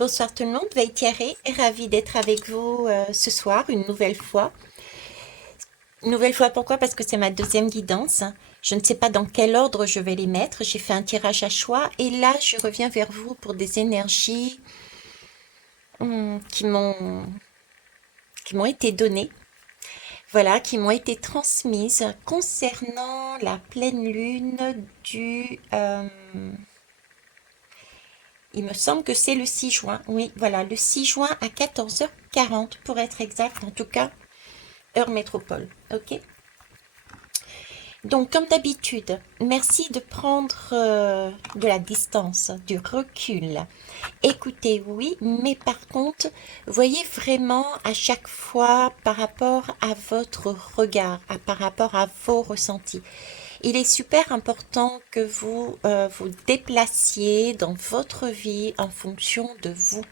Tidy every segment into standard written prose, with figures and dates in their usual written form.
Bonsoir tout le monde, Veille Thierry, ravie d'être avec vous ce soir, une nouvelle fois. Une nouvelle fois pourquoi? Parce que c'est ma deuxième guidance. Je ne sais pas dans quel ordre je vais les mettre, j'ai fait un tirage à choix et là je reviens vers vous pour des énergies qui m'ont été données, voilà, qui m'ont été transmises concernant la pleine lune il me semble que c'est le 6 juin, oui, voilà, le 6 juin à 14h40 pour être exact, en tout cas heure métropole, ok? Donc, comme d'habitude, merci de prendre de la distance, du recul. Écoutez, oui, mais par contre, voyez vraiment à chaque fois par rapport à votre regard, par rapport à vos ressentis. Il est super important que vous vous déplaciez dans votre vie en fonction de vous.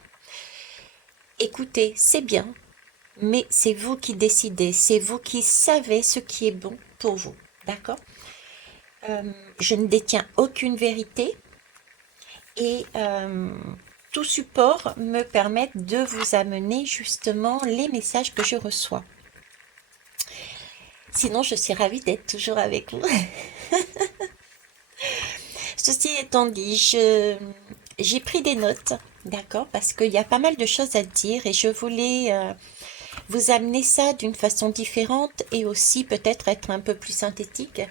Écoutez, c'est bien, mais c'est vous qui décidez, c'est vous qui savez ce qui est bon pour vous. D'accord? Je ne détiens aucune vérité et tout support me permet de vous amener justement les messages que je reçois. Sinon, je suis ravie d'être toujours avec vous. Ceci étant dit, j'ai pris des notes, d'accord, parce qu'il y a pas mal de choses à dire et je voulais vous amener ça d'une façon différente et aussi peut-être être un peu plus synthétique.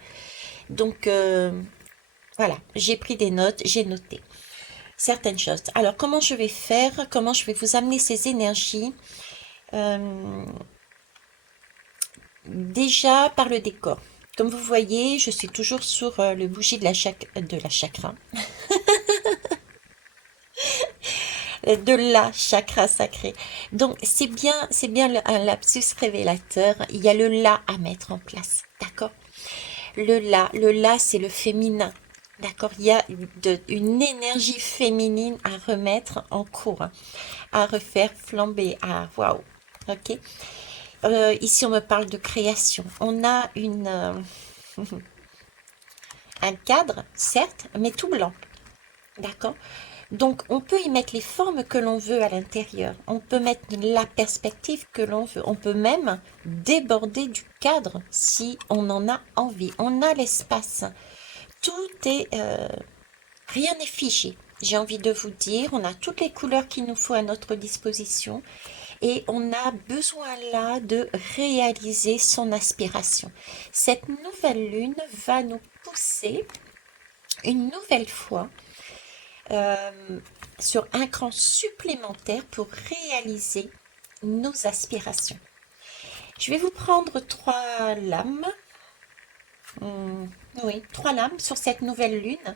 Donc, voilà, j'ai pris des notes, j'ai noté certaines choses. Alors, comment je vais faire? Comment je vais vous amener ces énergies? Euh, Déjà par le décor. Comme vous voyez, je suis toujours sur le bougie de la chakra, de la chakra sacrée. Donc c'est bien un lapsus révélateur. Il y a le la à mettre en place, d'accord? Le la, c'est le féminin. D'accord, il y a une énergie féminine à remettre en cours, hein, à refaire flamber, à waouh, ok. Ici, on me parle de création. On a un cadre, certes, mais tout blanc, d'accord. Donc, on peut y mettre les formes que l'on veut à l'intérieur. On peut mettre la perspective que l'on veut. On peut même déborder du cadre si on en a envie. On a l'espace. Tout est rien n'est figé. J'ai envie de vous dire, on a toutes les couleurs qu'il nous faut à notre disposition et on a besoin là de réaliser son aspiration. Cette nouvelle lune va nous pousser une nouvelle fois euh, sur un cran supplémentaire pour réaliser nos aspirations. Je vais vous prendre trois lames. Oui, trois lames sur cette nouvelle lune.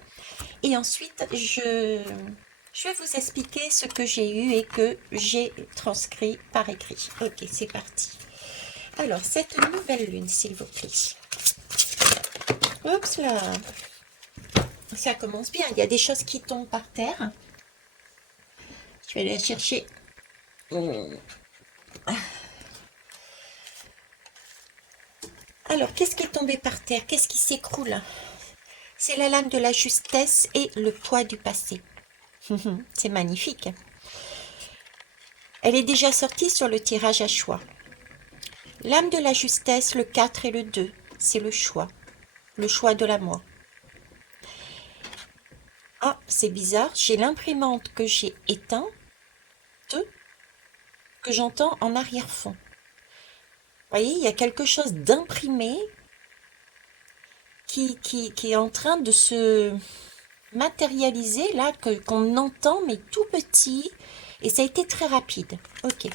Et ensuite, je vais vous expliquer ce que j'ai eu et que j'ai transcrit par écrit. Ok, c'est parti. Alors, cette nouvelle lune, s'il vous plaît. Oups là, ça commence bien. Il y a des choses qui tombent par terre. Je vais aller chercher. Alors, qu'est-ce qui est tombé par terre? Qu'est-ce qui s'écroule? C'est la lame de la justesse et le poids du passé. C'est magnifique. Elle est déjà sortie sur le tirage à choix. L'âme de la justesse, le 4 et le 2, c'est le choix de l'amour. Ah, c'est bizarre, j'ai l'imprimante que j'ai éteinte, que j'entends en arrière-fond. Vous voyez, il y a quelque chose d'imprimé qui est en train de se matérialiser, là, qu'on entend, mais tout petit, et ça a été très rapide. Ok.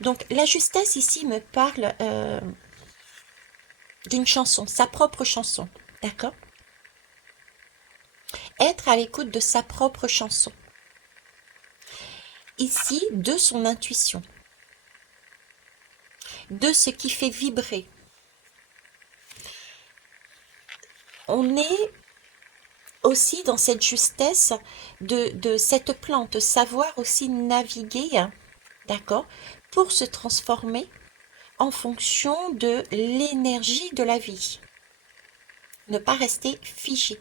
Donc, la justesse ici me parle d'une chanson, sa propre chanson. D'accord? Être à l'écoute de sa propre chanson. Ici, de son intuition, de ce qui fait vibrer. On est aussi dans cette justesse de cette plante, savoir aussi naviguer, hein, d'accord, pour se transformer en fonction de l'énergie de la vie. Ne pas rester figé.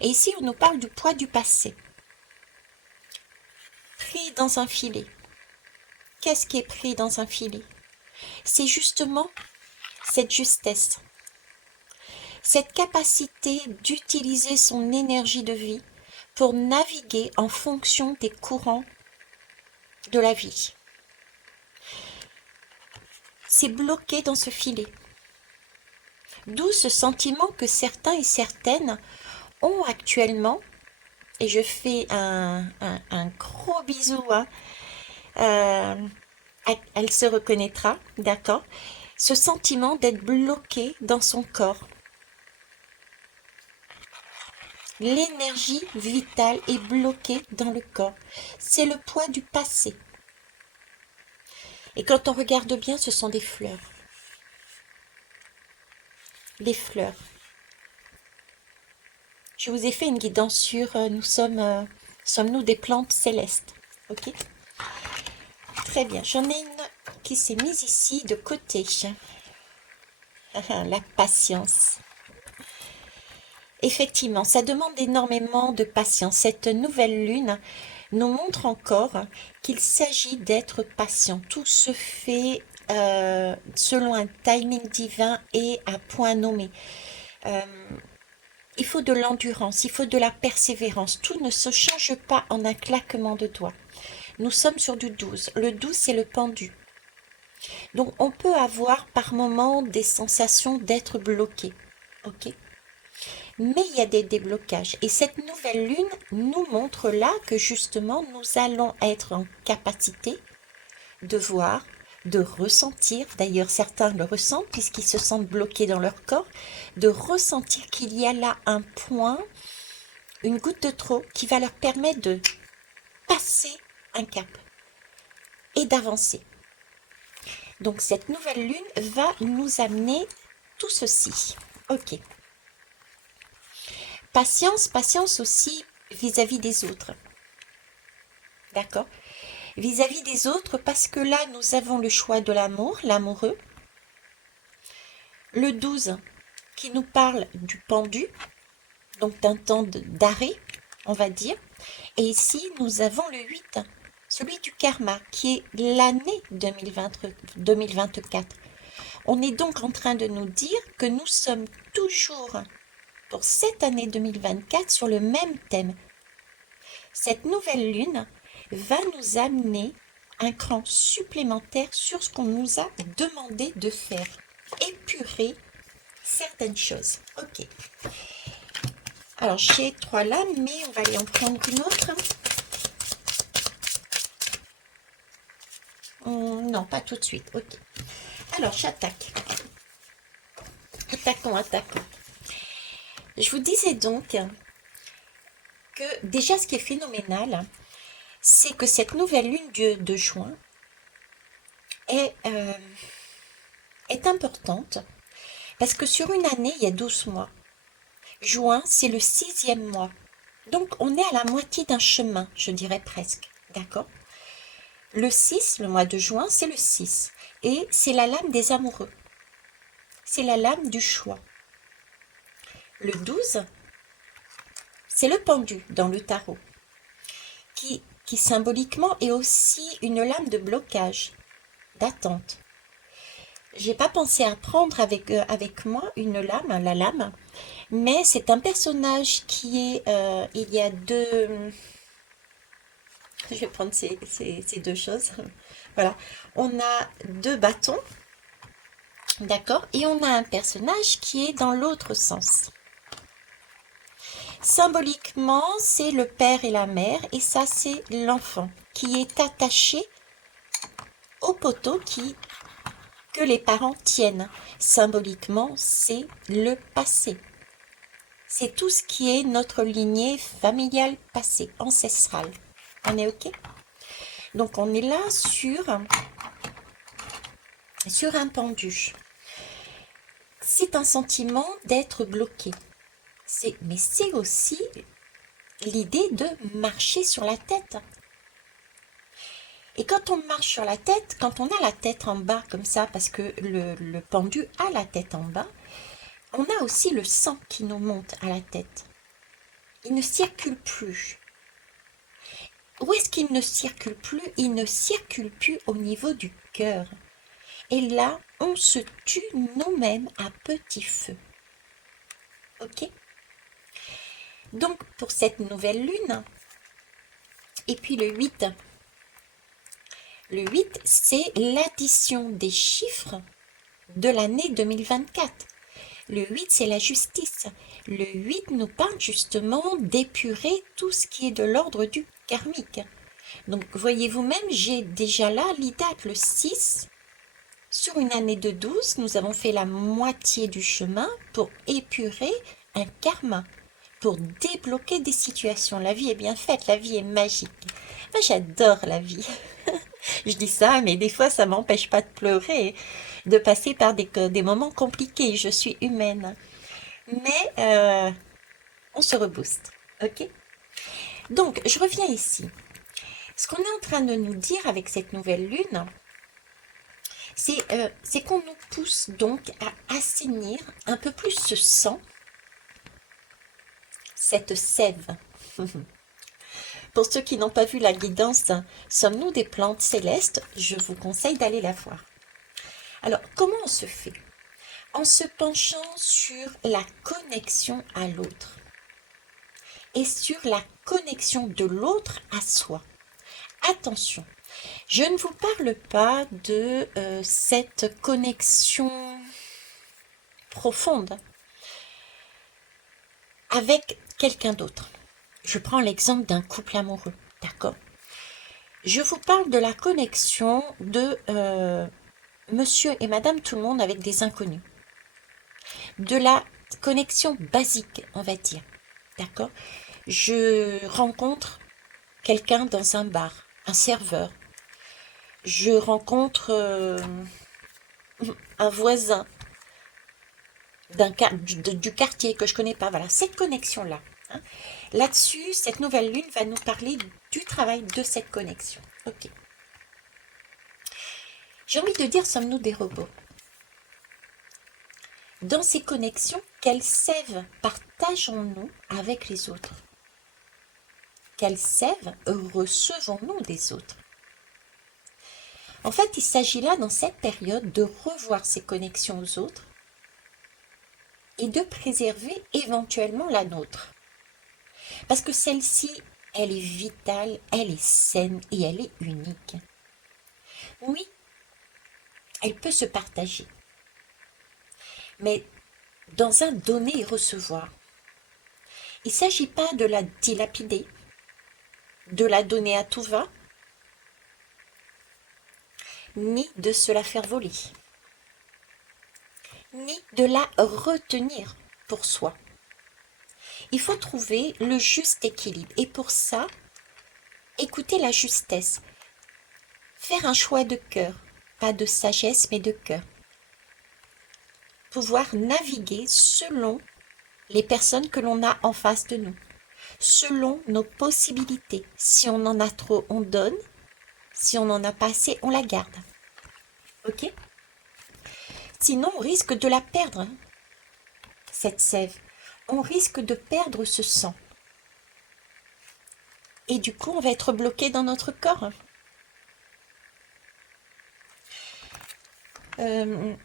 Et ici, on nous parle du poids du passé. dans un filet. Qu'est-ce qui est pris dans un filet? C'est justement cette justesse, cette capacité d'utiliser son énergie de vie pour naviguer en fonction des courants de la vie. C'est bloqué dans ce filet. D'où ce sentiment que certains et certaines ont actuellement, et je fais un gros bisou, hein, elle se reconnaîtra, d'accord? Ce sentiment d'être bloqué dans son corps. L'énergie vitale est bloquée dans le corps. C'est le poids du passé. Et quand on regarde bien, ce sont des fleurs. Les fleurs. Je vous ai fait une guidance sur sommes-nous des plantes célestes. Ok? Très bien. J'en ai une qui s'est mise ici de côté. La patience. Effectivement, ça demande énormément de patience. Cette nouvelle lune nous montre encore qu'il s'agit d'être patient. Tout se fait selon un timing divin et à point nommé. Il faut de l'endurance, il faut de la persévérance. Tout ne se change pas en un claquement de doigts. Nous sommes sur du 12. Le 12, c'est le pendu. Donc, on peut avoir par moments des sensations d'être bloqué. Ok? Mais il y a des déblocages. Et cette nouvelle lune nous montre là que justement, nous allons être en capacité de voir, de ressentir, d'ailleurs certains le ressentent puisqu'ils se sentent bloqués dans leur corps, de ressentir qu'il y a là un point, une goutte de trop qui va leur permettre de passer un cap et d'avancer. Donc cette nouvelle lune va nous amener tout ceci. Ok. Patience, patience aussi vis-à-vis des autres. D'accord? Vis-à-vis des autres, parce que là, nous avons le choix de l'amour, l'amoureux. Le 12, qui nous parle du pendu, donc d'un temps d'arrêt, on va dire. Et ici, nous avons le 8, celui du karma, qui est l'année 2024. On est donc en train de nous dire que nous sommes toujours, pour cette année 2024, sur le même thème. Cette nouvelle lune va nous amener un cran supplémentaire sur ce qu'on nous a demandé de faire. Épurer certaines choses. Ok. Alors, j'ai 3 lames, mais on va aller en prendre une autre. Non, pas tout de suite. Ok. Alors, j'attaque. Attaquons. Je vous disais donc que déjà, ce qui est phénoménal, c'est que cette nouvelle lune de juin est importante parce que sur une année, il y a 12 mois. Juin, c'est le 6e mois. Donc, on est à la moitié d'un chemin, je dirais presque. D'accord? Le 6, le mois de juin, c'est le 6. Et c'est la lame des amoureux. C'est la lame du choix. Le 12, c'est le pendu dans le tarot, qui symboliquement est aussi une lame de blocage, d'attente. J'ai pas pensé à prendre avec moi une lame, la lame, mais c'est un personnage qui est, il y a deux, je vais prendre ces deux choses, voilà, on a 2 bâtons, d'accord, et on a un personnage qui est dans l'autre sens. Symboliquement, c'est le père et la mère, et ça, c'est l'enfant qui est attaché au poteau que les parents tiennent. Symboliquement, c'est le passé. C'est tout ce qui est notre lignée familiale passée, ancestrale. On est OK? Donc, on est là sur un pendu. C'est un sentiment d'être bloqué. Mais c'est aussi l'idée de marcher sur la tête. Et quand on marche sur la tête, quand on a la tête en bas comme ça, parce que le pendu a la tête en bas, on a aussi le sang qui nous monte à la tête. Il ne circule plus. Où est-ce qu'il ne circule plus? Il ne circule plus au niveau du cœur. Et là, on se tue nous-mêmes à petit feu. Ok? Donc, pour cette nouvelle lune, et puis le 8, c'est l'addition des chiffres de l'année 2024. Le 8, c'est la justice. Le 8 nous parle justement d'épurer tout ce qui est de l'ordre du karmique. Donc, voyez-vous même, j'ai déjà là l'idée le 6. Sur une année de 12, nous avons fait la moitié du chemin pour épurer un karma, pour débloquer des situations. La vie est bien faite, la vie est magique. Moi, j'adore la vie. Je dis ça, mais des fois, ça m'empêche pas de pleurer, de passer par des moments compliqués. Je suis humaine. Mais on se rebooste. Ok? Donc, je reviens ici. Ce qu'on est en train de nous dire avec cette nouvelle lune, c'est qu'on nous pousse donc à assainir un peu plus ce sang, cette sève. Pour ceux qui n'ont pas vu la guidance Sommes-nous des plantes célestes, je vous conseille d'aller la voir. Alors, comment on se fait? En se penchant sur la connexion à l'autre et sur la connexion de l'autre à soi. Attention, je ne vous parle pas de cette connexion profonde avec quelqu'un d'autre. Je prends l'exemple d'un couple amoureux, d'accord? Je vous parle de la connexion de monsieur et madame tout le monde avec des inconnus. De la connexion basique, on va dire, d'accord? Je rencontre quelqu'un dans un bar, un serveur. Je rencontre un voisin du quartier que je connais pas. Voilà, cette connexion-là. Hein. Là-dessus, cette nouvelle lune va nous parler du travail de cette connexion. Ok. J'ai envie de dire, sommes-nous des robots? Dans ces connexions, quelle sève partageons-nous avec les autres? Quelle sève recevons-nous des autres? En fait, il s'agit là, dans cette période, de revoir ces connexions aux autres et de préserver éventuellement la nôtre. Parce que celle-ci, elle est vitale, elle est saine et elle est unique. Oui, elle peut se partager, mais dans un donner et recevoir. Il ne s'agit pas de la dilapider, de la donner à tout va, ni de se la faire voler, ni de la retenir pour soi. Il faut trouver le juste équilibre. Et pour ça, écoutez la justesse. Faire un choix de cœur, pas de sagesse, mais de cœur. Pouvoir naviguer selon les personnes que l'on a en face de nous, selon nos possibilités. Si on en a trop, on donne. Si on en a pas assez, on la garde. Ok? Sinon, on risque de la perdre, hein, cette sève. On risque de perdre ce sang. Et du coup, on va être bloqué dans notre corps. Je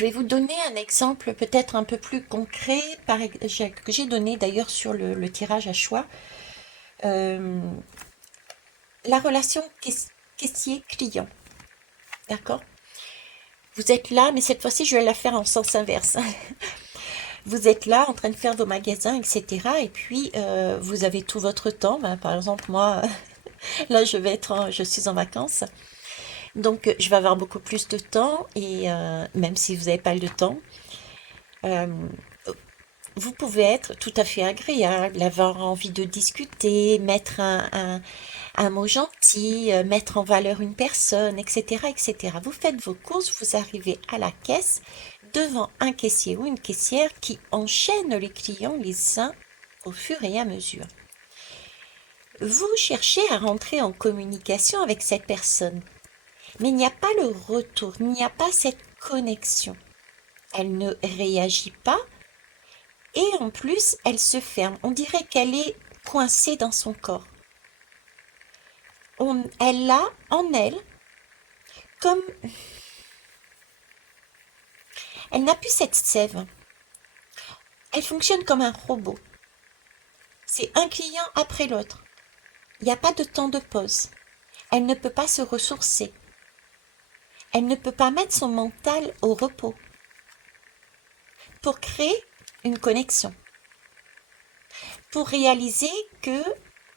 vais vous donner un exemple peut-être un peu plus concret que j'ai donné d'ailleurs sur le tirage à choix. La relation caissier-client. D'accord? Vous êtes là, mais cette fois-ci, je vais la faire en sens inverse. Vous êtes là en train de faire vos magasins, etc. Et puis, vous avez tout votre temps. Ben, par exemple, moi, là, je suis en vacances. Donc, je vais avoir beaucoup plus de temps. Et même si vous n'avez pas le temps, euh, vous pouvez être tout à fait agréable, avoir envie de discuter, mettre un mot gentil, mettre en valeur une personne, etc., etc. Vous faites vos courses, vous arrivez à la caisse devant un caissier ou une caissière qui enchaîne les clients les uns au fur et à mesure. Vous cherchez à rentrer en communication avec cette personne, mais il n'y a pas le retour, il n'y a pas cette connexion. Elle ne réagit pas et en plus, elle se ferme. On dirait qu'elle est coincée dans son corps. elle a en elle, comme elle n'a plus cette sève, elle fonctionne comme un robot. C'est un client après l'autre. Il n'y a pas de temps de pause. Elle ne peut pas se ressourcer. Elle ne peut pas mettre son mental au repos pour créer une connexion, pour réaliser que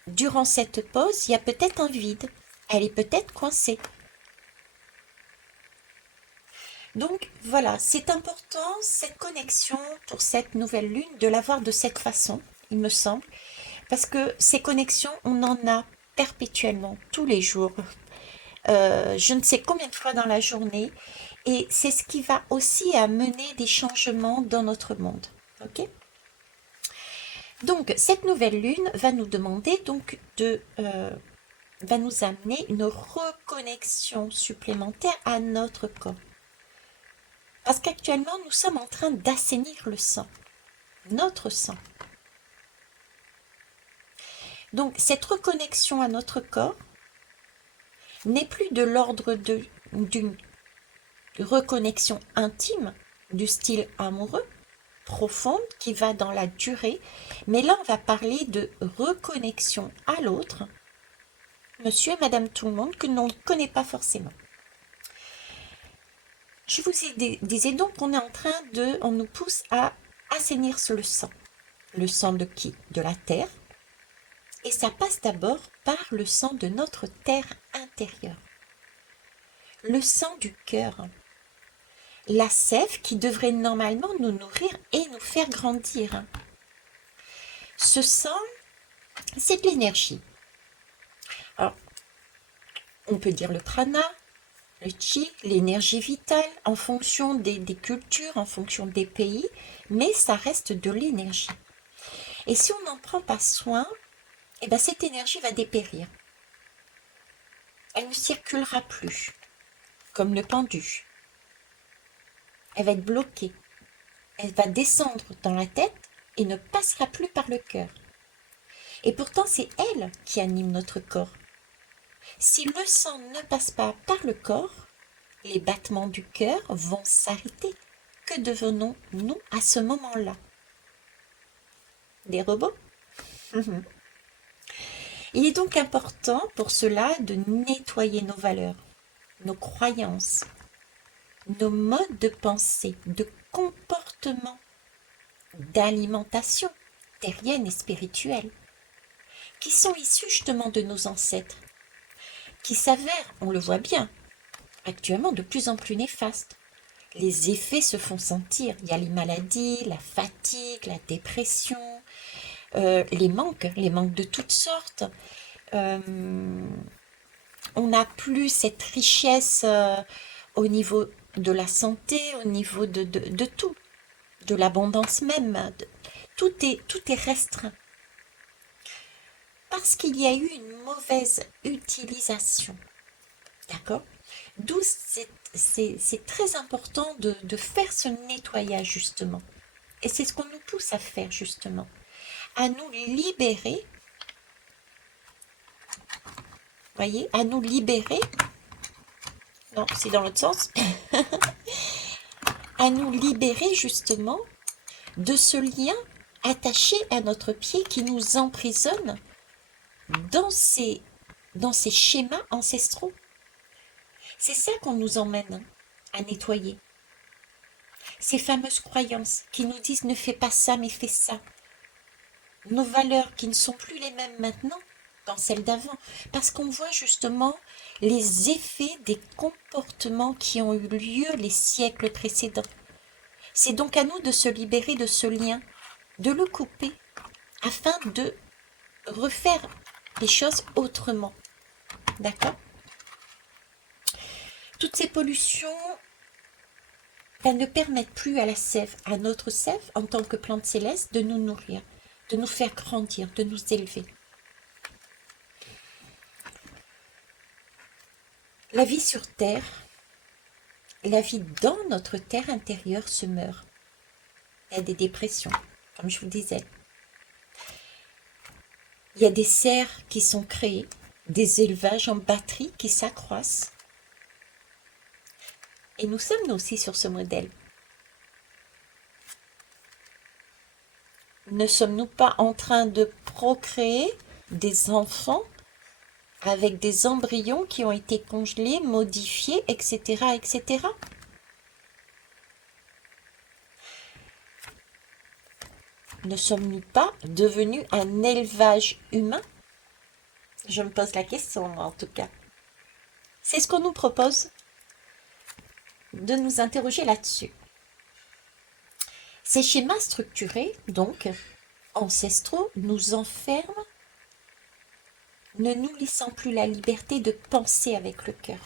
durant cette pause, il y a peut-être un vide. Elle est peut-être coincée. Donc voilà, c'est important cette connexion pour cette nouvelle lune de l'avoir de cette façon, il me semble, parce que ces connexions, on en a perpétuellement, tous les jours, je ne sais combien de fois dans la journée, et c'est ce qui va aussi amener des changements dans notre monde. Ok? Donc cette nouvelle lune va nous demander donc va nous amener une reconnexion supplémentaire à notre corps. Parce qu'actuellement, nous sommes en train d'assainir le sang, notre sang. Donc, cette reconnexion à notre corps n'est plus de l'ordre d'une reconnexion intime, du style amoureux, profonde, qui va dans la durée, mais là, on va parler de reconnexion à l'autre, monsieur et madame tout le monde, que l'on ne connaît pas forcément. Je vous disais donc qu'on est en train on nous pousse à assainir le sang. Le sang de qui? De la terre. Et ça passe d'abord par le sang de notre terre intérieure. Le sang du cœur. La sève qui devrait normalement nous nourrir et nous faire grandir. Ce sang, c'est de l'énergie. Alors, on peut dire le prana, le chi, l'énergie vitale, en fonction des cultures, en fonction des pays, mais ça reste de l'énergie. Et si on n'en prend pas soin, eh ben cette énergie va dépérir. Elle ne circulera plus, comme le pendu. Elle va être bloquée. Elle va descendre dans la tête et ne passera plus par le cœur. Et pourtant, c'est elle qui anime notre corps. Si le sang ne passe pas par le corps, les battements du cœur vont s'arrêter. Que devenons-nous à ce moment-là? Des robots? Il est donc important pour cela de nettoyer nos valeurs, nos croyances, nos modes de pensée, de comportement, d'alimentation terrienne et spirituelle, qui sont issus justement de nos ancêtres, qui s'avèrent, on le voit bien, actuellement de plus en plus néfastes. Les effets se font sentir. Il y a les maladies, la fatigue, la dépression, les manques de toutes sortes. On n'a plus cette richesse au niveau de la santé, au niveau de tout, de l'abondance même. Tout est restreint. Parce qu'il y a eu une mauvaise utilisation. D'accord? D'où c'est très important de faire ce nettoyage justement. Et c'est ce qu'on nous pousse à faire justement. À nous libérer. Voyez? À nous libérer. Non, c'est dans l'autre sens. À nous libérer justement de ce lien attaché à notre pied qui nous emprisonne dans ces schémas ancestraux. C'est ça qu'on nous emmène à nettoyer. Ces fameuses croyances qui nous disent ne fais pas ça mais fais ça. Nos valeurs qui ne sont plus les mêmes maintenant dans celles d'avant. Parce qu'on voit justement les effets des comportements qui ont eu lieu les siècles précédents. C'est donc à nous de se libérer de ce lien, de le couper, afin de refaire les choses autrement. D'accord? Toutes ces pollutions ne permettent plus à la sève, à notre sève, en tant que plante céleste, de nous nourrir, de nous faire grandir, de nous élever. La vie sur Terre, la vie dans notre terre intérieure se meurt. Il y a des dépressions, comme je vous disais. Il y a des serres qui sont créées des élevages en batterie qui s'accroissent. Et nous sommes nous aussi sur ce modèle. Ne sommes-nous pas en train de procréer des enfants avec des embryons qui ont été congelés, modifiés, etc., etc. Ne sommes-nous pas devenus un élevage humain? Je me pose la question, moi, en tout cas. C'est ce qu'on nous propose de nous interroger là-dessus. Ces schémas structurés, donc, ancestraux, nous enferment, ne nous laissant plus la liberté de penser avec le cœur.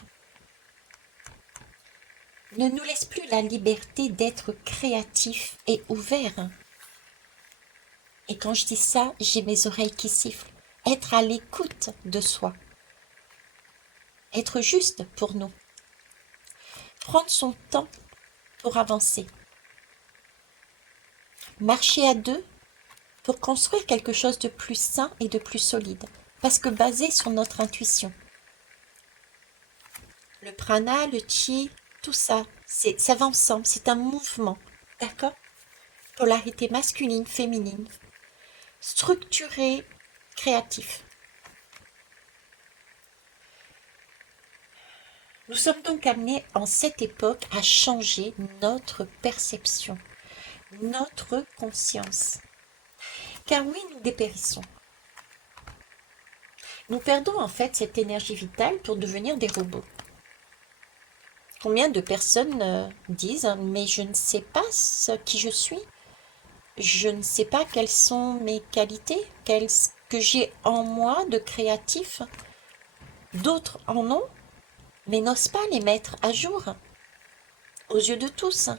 Ne nous laisse plus la liberté d'être créatifs et ouverts. Et quand je dis ça, j'ai mes oreilles qui sifflent. Être à l'écoute de soi. Être juste pour nous. Prendre son temps pour avancer. Marcher à deux pour construire quelque chose de plus sain et de plus solide. Parce que basé sur notre intuition. Le prana, le chi, tout ça, ça va ensemble, c'est un mouvement. D'accord? Polarité masculine, féminine. Structuré, créatif. Nous sommes donc amenés en cette époque à changer notre perception, notre conscience. Car oui, nous dépérissons. Nous perdons en fait cette énergie vitale pour devenir des robots. Combien de personnes disent « mais je ne sais pas qui je suis, je ne sais pas quelles sont mes qualités, que j'ai en moi de créatif. » D'autres en ont, mais n'osent pas les mettre à jour, aux yeux de tous,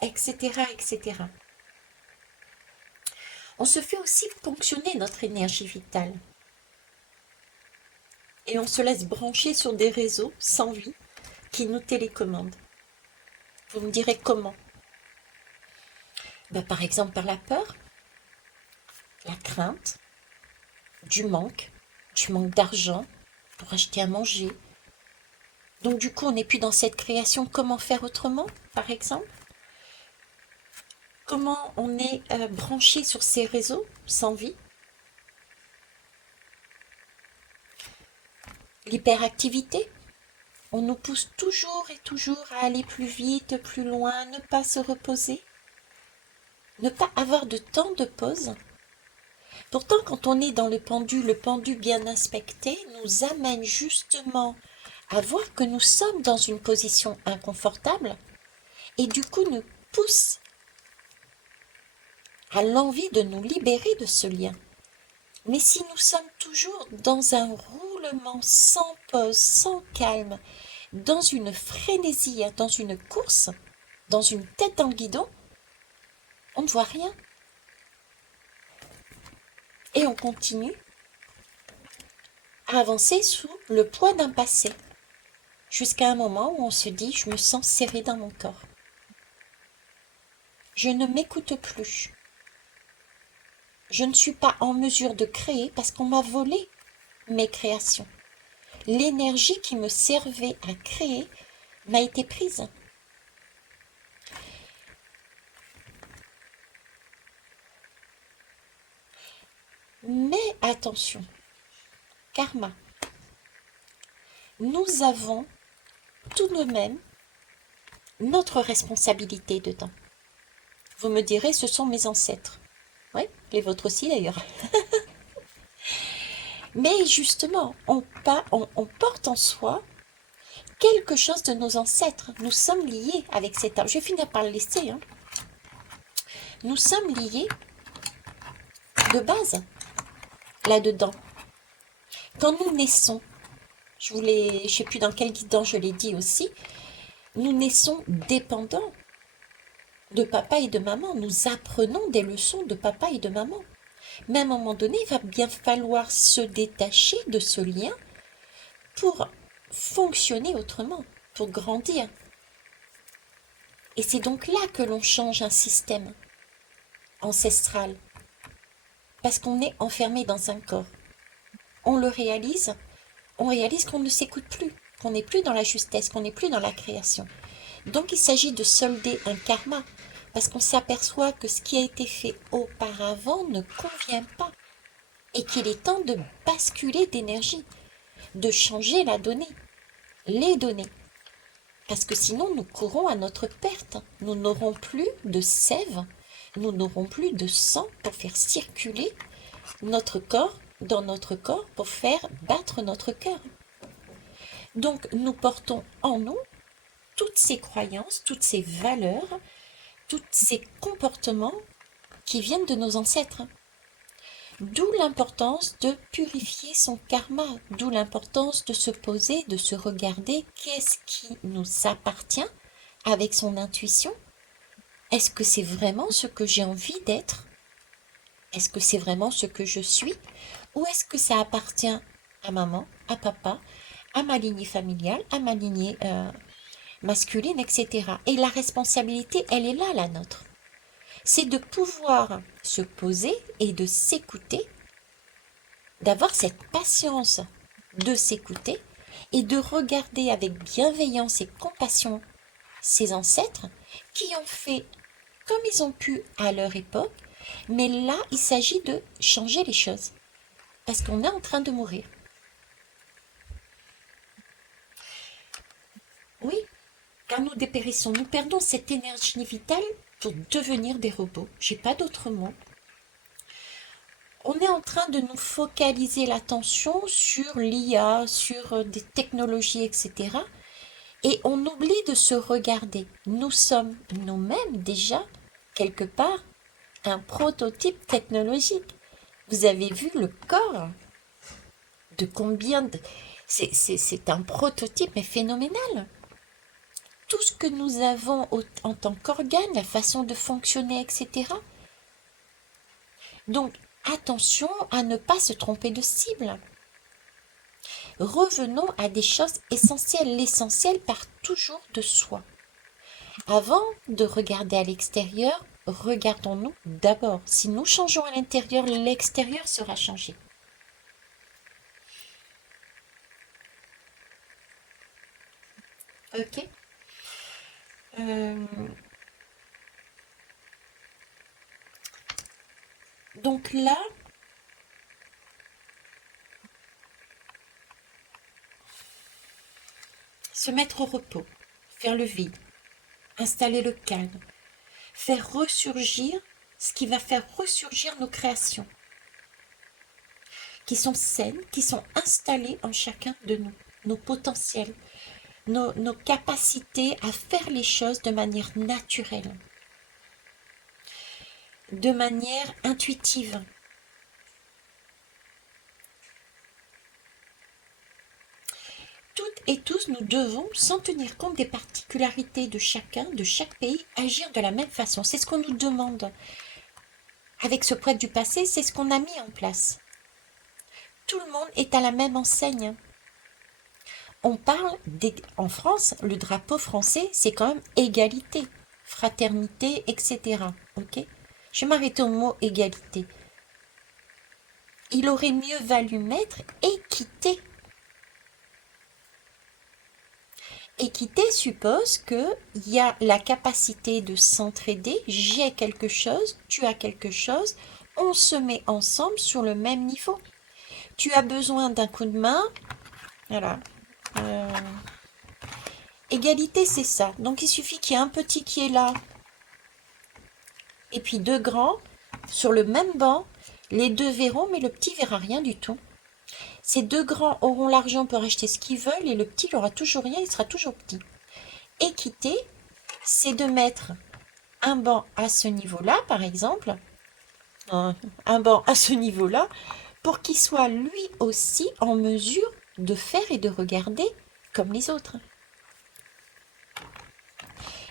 etc., etc. On se fait aussi ponctionner notre énergie vitale. Et on se laisse brancher sur des réseaux sans vie qui nous télécommandent. Vous me direz comment? Par exemple par la peur, la crainte, du manque d'argent pour acheter à manger. Donc du coup, on n'est plus dans cette création. Comment faire autrement, par exemple? Comment on est branché sur ces réseaux sans vie? L'hyperactivité. On nous pousse toujours et toujours à aller plus vite, plus loin, ne pas se reposer, ne pas avoir de temps de pause. Pourtant, quand on est dans le pendu bien inspecté nous amène justement à voir que nous sommes dans une position inconfortable et du coup nous pousse à l'envie de nous libérer de ce lien. Mais si nous sommes toujours dans un roulement sans pause, sans calme, dans une frénésie, dans une course, dans une tête dans le guidon, on ne voit rien. Et on continue à avancer sous le poids d'un passé, jusqu'à un moment où on se dit « je me sens serré dans mon corps ». Je ne m'écoute plus. Je ne suis pas en mesure de créer parce qu'on m'a volé mes créations. L'énergie qui me servait à créer m'a été prise. Mais attention, karma, nous avons tout de même notre responsabilité dedans. Vous me direz, ce sont mes ancêtres. Oui, les vôtres aussi d'ailleurs. Mais justement, on porte en soi quelque chose de nos ancêtres. Nous sommes liés avec cet arbre. Je vais finir par le laisser. Nous sommes liés de base là-dedans. Quand nous naissons, je ne sais plus dans quel guidon je l'ai dit aussi, nous naissons dépendants de papa et de maman. Nous apprenons des leçons de papa et de maman. Mais à un moment donné, il va bien falloir se détacher de ce lien pour fonctionner autrement, pour grandir. Et c'est donc là que l'on change un système ancestral. parce qu'on est enfermé dans un corps. On le réalise, on réalise qu'on ne s'écoute plus, qu'on n'est plus dans la justesse, qu'on n'est plus dans la création. Donc il s'agit de solder un karma, parce qu'on s'aperçoit que ce qui a été fait auparavant ne convient pas, et qu'il est temps de basculer d'énergie, de changer la donnée, les données. Parce que sinon nous courons à notre perte, nous n'aurons plus de sève, nous n'aurons plus de sang pour faire circuler notre corps dans notre corps pour faire battre notre cœur. Donc nous portons en nous toutes ces croyances, toutes ces valeurs, tous ces comportements qui viennent de nos ancêtres. D'où l'importance de purifier son karma, d'où l'importance de se poser, de se regarder qu'est-ce qui nous appartient avec son intuition. Est-ce que c'est vraiment ce que j'ai envie d'être? Est-ce que c'est vraiment ce que je suis? Ou est-ce que ça appartient à maman, à papa, à ma lignée familiale, à ma lignée masculine, etc. Et la responsabilité, elle est là, la nôtre. C'est de pouvoir se poser et de s'écouter, d'avoir cette patience de s'écouter et de regarder avec bienveillance et compassion ses ancêtres qui ont fait comme ils ont pu à leur époque, mais là, il s'agit de changer les choses parce qu'on est en train de mourir. Oui, quand nous dépérissons, nous perdons cette énergie vitale pour devenir des robots. J'ai pas d'autre mot. On est en train de nous focaliser l'attention sur l'IA, sur des technologies, etc. Et on oublie de se regarder. Nous sommes nous-mêmes déjà, quelque part, un prototype technologique. Vous avez vu le corps de combien de... C'est un prototype, mais phénoménal. Tout ce que nous avons en tant qu'organe, la façon de fonctionner, etc. Donc, attention à ne pas se tromper de cible. Revenons à des choses essentielles. L'essentiel part toujours de soi. Avant de regarder à l'extérieur, regardons-nous d'abord. Si nous changeons à l'intérieur, l'extérieur sera changé. Ok. Donc là, se mettre au repos, faire le vide, installer le calme, faire ressurgir ce qui va faire ressurgir nos créations, qui sont saines, qui sont installées en chacun de nous, nos potentiels, nos capacités à faire les choses de manière naturelle, de manière intuitive. Toutes et tous, nous devons, sans tenir compte des particularités de chacun, de chaque pays, agir de la même façon. C'est ce qu'on nous demande. Avec ce prêtre du passé, c'est ce qu'on a mis en place. Tout le monde est à la même enseigne. On parle, en France, le drapeau français, c'est quand même égalité, fraternité, etc. Ok? Je vais m'arrêter au mot égalité. Il aurait mieux valu mettre équité. Équité suppose qu'il y a la capacité de s'entraider, j'ai quelque chose, tu as quelque chose, on se met ensemble sur le même niveau. Tu as besoin d'un coup de main, voilà. Égalité, c'est ça. Donc il suffit qu'il y ait un petit qui est là, et puis deux grands, sur le même banc, les deux verront, mais le petit verra rien du tout. Ces deux grands auront l'argent pour acheter ce qu'ils veulent, et le petit n'aura toujours rien, il sera toujours petit. Équité, c'est de mettre un banc à ce niveau-là, par exemple, un banc à ce niveau-là, pour qu'il soit lui aussi en mesure de faire et de regarder comme les autres.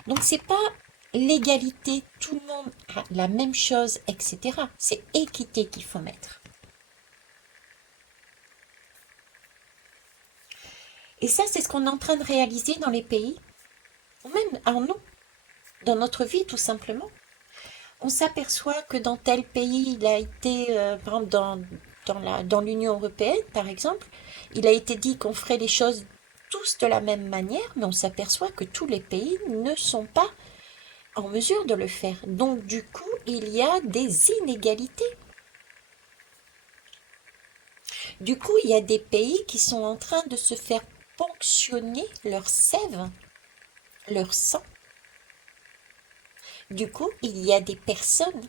Donc c'est pas l'égalité, tout le monde a la même chose, etc. C'est équité qu'il faut mettre. Et ça, c'est ce qu'on est en train de réaliser dans les pays, ou même en nous, dans notre vie tout simplement. On s'aperçoit que dans tel pays, il a été, par exemple, dans l'Union européenne, par exemple, il a été dit qu'on ferait les choses tous de la même manière, mais on s'aperçoit que tous les pays ne sont pas en mesure de le faire. Donc, du coup, il y a des inégalités. Du coup, il y a des pays qui sont en train de se faire ponctionner leur sève, leur sang. Du coup, il y a des personnes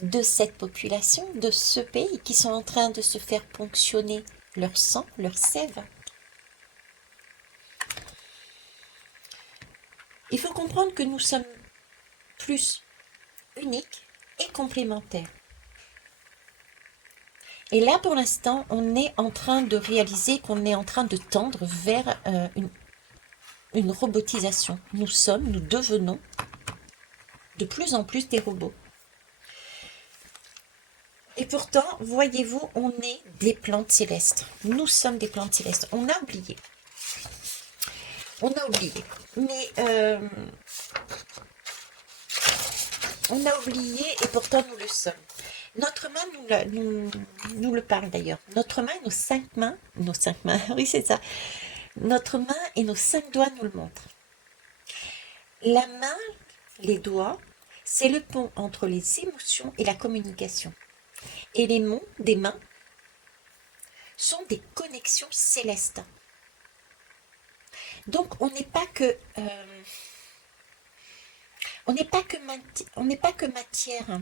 de cette population, de ce pays, qui sont en train de se faire ponctionner leur sang, leur sève. Il faut comprendre que nous sommes plus uniques et complémentaires. Et là, pour l'instant, on est en train de réaliser qu'on est en train de tendre vers une robotisation. Nous devenons de plus en plus des robots. Et pourtant, voyez-vous, on est des plantes célestes. Nous sommes des plantes célestes. On a oublié. On a oublié. Mais on a oublié et pourtant nous le sommes. Notre main nous le parle d'ailleurs. Notre main et nos cinq mains, oui c'est ça. Notre main et nos 5 doigts nous le montrent. La main, les doigts, c'est le pont entre les émotions et la communication. Et les mots des mains sont des connexions célestes. Donc on n'est pas que on n'est pas que matière.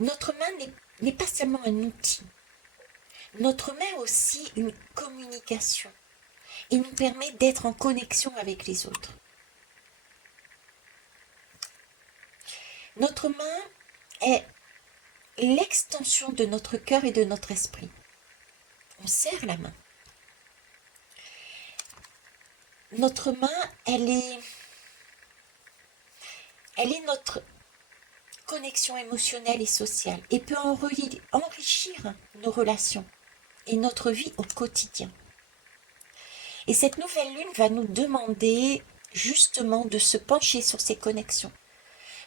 Notre main n'est pas seulement un outil. Notre main est aussi une communication. Il nous permet d'être en connexion avec les autres. Notre main est l'extension de notre cœur et de notre esprit. On serre la main. Notre main, elle est notre connexion émotionnelle et sociale et peut enrichir nos relations et notre vie au quotidien. Et cette nouvelle lune va nous demander justement de se pencher sur ces connexions,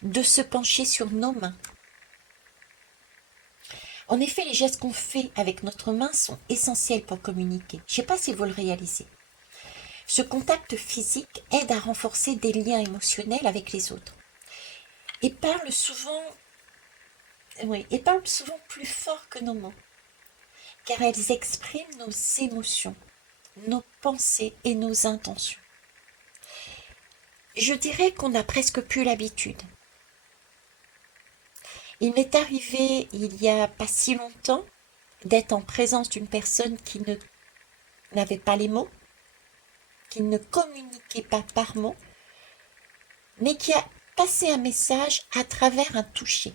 de se pencher sur nos mains. En effet, les gestes qu'on fait avec notre main sont essentiels pour communiquer. Je ne sais pas si vous le réalisez. Ce contact physique aide à renforcer des liens émotionnels avec les autres et parle souvent plus fort que nos mots, car elles expriment nos émotions, nos pensées et nos intentions. Je dirais qu'on n'a presque plus l'habitude. Il m'est arrivé, il n'y a pas si longtemps, d'être en présence d'une personne qui n'avait pas les mots, qui ne communiquait pas par mots, mais qui a passé un message à travers un toucher.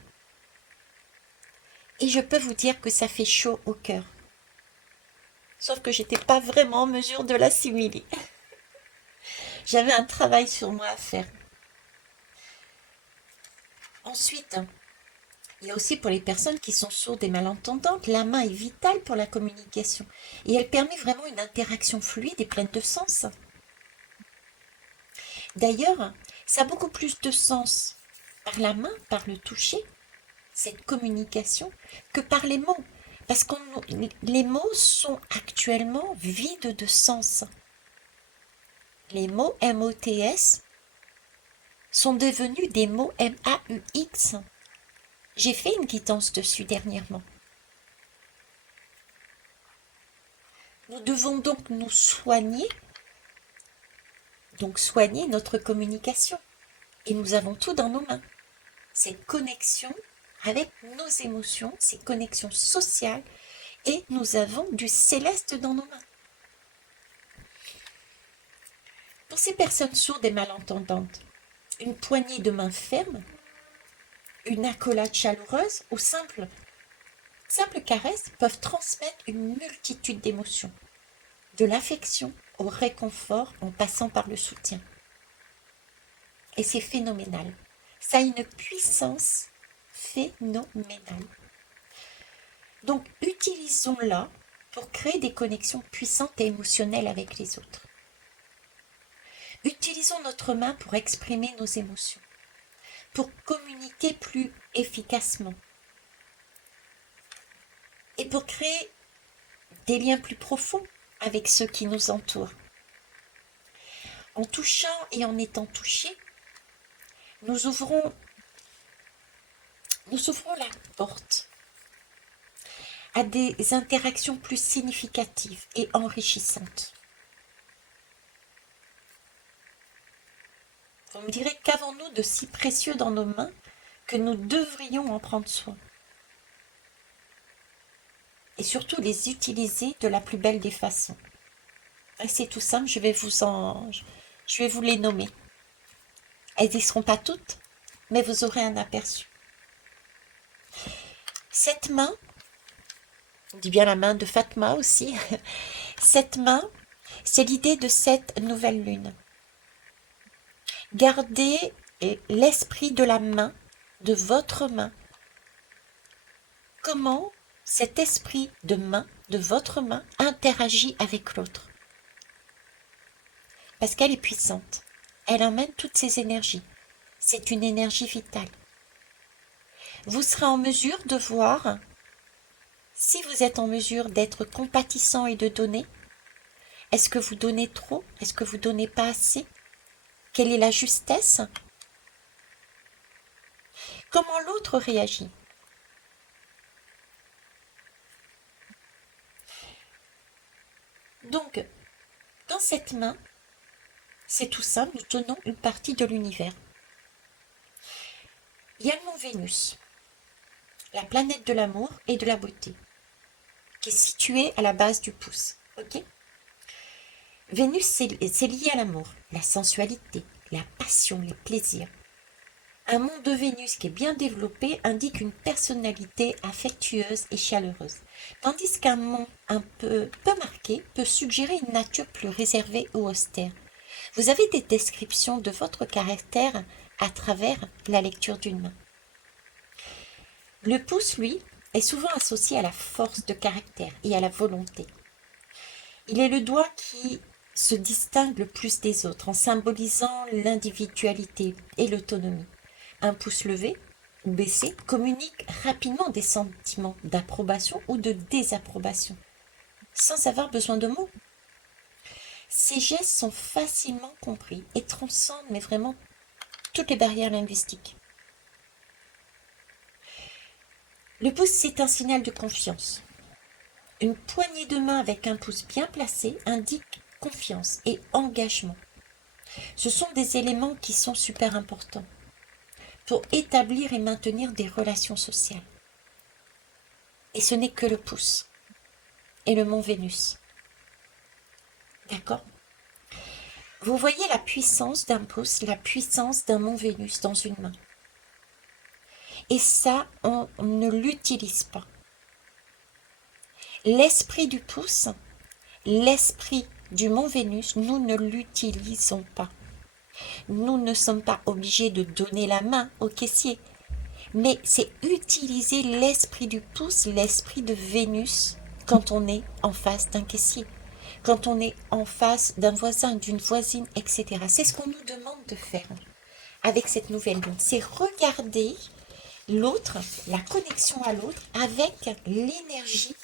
Et je peux vous dire que ça fait chaud au cœur. Sauf que j'étais pas vraiment en mesure de l'assimiler. J'avais un travail sur moi à faire. Ensuite, il y a aussi pour les personnes qui sont sourdes et malentendantes, la main est vitale pour la communication. Et elle permet vraiment une interaction fluide et pleine de sens. D'ailleurs, ça a beaucoup plus de sens par la main, par le toucher, cette communication, que par les mots. Parce que les mots sont actuellement vides de sens. Les mots M-O-T-S sont devenus des mots M-A-U-X. J'ai fait une quittance dessus dernièrement. Nous devons donc nous soigner, notre communication. Et nous avons tout dans nos mains. Cette connexion avec nos émotions, ces connexions sociales, et nous avons du céleste dans nos mains. Pour ces personnes sourdes et malentendantes, une poignée de main ferme, une accolade chaleureuse ou simple caresses peuvent transmettre une multitude d'émotions, de l'affection au réconfort en passant par le soutien. Et c'est phénoménal. Ça a une puissance phénoménale. Donc, utilisons-la pour créer des connexions puissantes et émotionnelles avec les autres. Utilisons notre main pour exprimer nos émotions, pour communiquer plus efficacement et pour créer des liens plus profonds avec ceux qui nous entourent. En touchant et en étant touchés, nous ouvrons la porte à des interactions plus significatives et enrichissantes. Vous me direz, qu'avons-nous de si précieux dans nos mains que nous devrions en prendre soin? Et surtout les utiliser de la plus belle des façons. Et c'est tout simple, je vais vous les nommer. Elles n'y seront pas toutes, mais vous aurez un aperçu. Cette main, on dit bien la main de Fatma aussi, cette main, c'est l'idée de cette nouvelle lune. Gardez l'esprit de la main, de votre main. Comment cet esprit de main, de votre main, interagit avec l'autre. Parce qu'elle est puissante. Elle emmène toutes ses énergies. C'est une énergie vitale. Vous serez en mesure de voir si vous êtes en mesure d'être compatissant et de donner. Est-ce que vous donnez trop? Est-ce que vous donnez pas assez? Quelle est la justesse? Comment l'autre réagit? Donc, dans cette main, c'est tout simple, nous tenons une partie de l'univers. Il y a le mont Vénus, la planète de l'amour et de la beauté, qui est située à la base du pouce. Ok? Vénus, c'est lié à l'amour, la sensualité, la passion, les plaisirs. Un monde de Vénus qui est bien développé indique une personnalité affectueuse et chaleureuse, tandis qu'un mont un peu marqué peut suggérer une nature plus réservée ou austère. Vous avez des descriptions de votre caractère à travers la lecture d'une main. Le pouce, lui, est souvent associé à la force de caractère et à la volonté. Il est le doigt qui se distingue le plus des autres en symbolisant l'individualité et l'autonomie. Un pouce levé ou baissé communique rapidement des sentiments d'approbation ou de désapprobation, sans avoir besoin de mots. Ces gestes sont facilement compris et transcendent mais vraiment toutes les barrières linguistiques. Le pouce, c'est un signal de confiance. Une poignée de main avec un pouce bien placé indique confiance et engagement. Ce sont des éléments qui sont super importants pour établir et maintenir des relations sociales. Et ce n'est que le pouce et le mont Vénus. D'accord? Vous voyez la puissance d'un pouce, la puissance d'un mont Vénus dans une main. Et ça, on ne l'utilise pas. L'esprit du pouce, l'esprit du mont Vénus, nous ne l'utilisons pas. Nous ne sommes pas obligés de donner la main au caissier, mais c'est utiliser l'esprit du pouce, l'esprit de Vénus, quand on est en face d'un caissier, quand on est en face d'un voisin, d'une voisine, etc. C'est ce qu'on nous demande de faire avec cette nouvelle lune. C'est regarder l'autre, la connexion à l'autre, avec l'énergie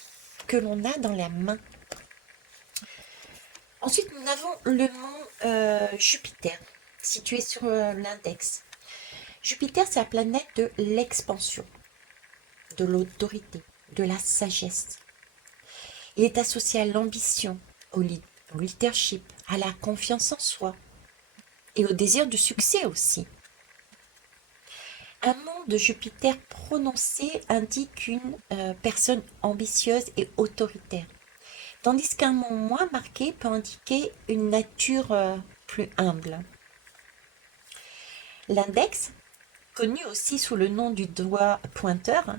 que l'on a dans la main. Ensuite, nous avons le mont Jupiter, situé sur l'index. Jupiter, c'est la planète de l'expansion, de l'autorité, de la sagesse. Il est associé à l'ambition, au leadership, à la confiance en soi et au désir de succès aussi. Un mont de Jupiter prononcé indique une personne ambitieuse et autoritaire, tandis qu'un mont moins marqué peut indiquer une nature plus humble. L'index, connu aussi sous le nom du doigt pointeur,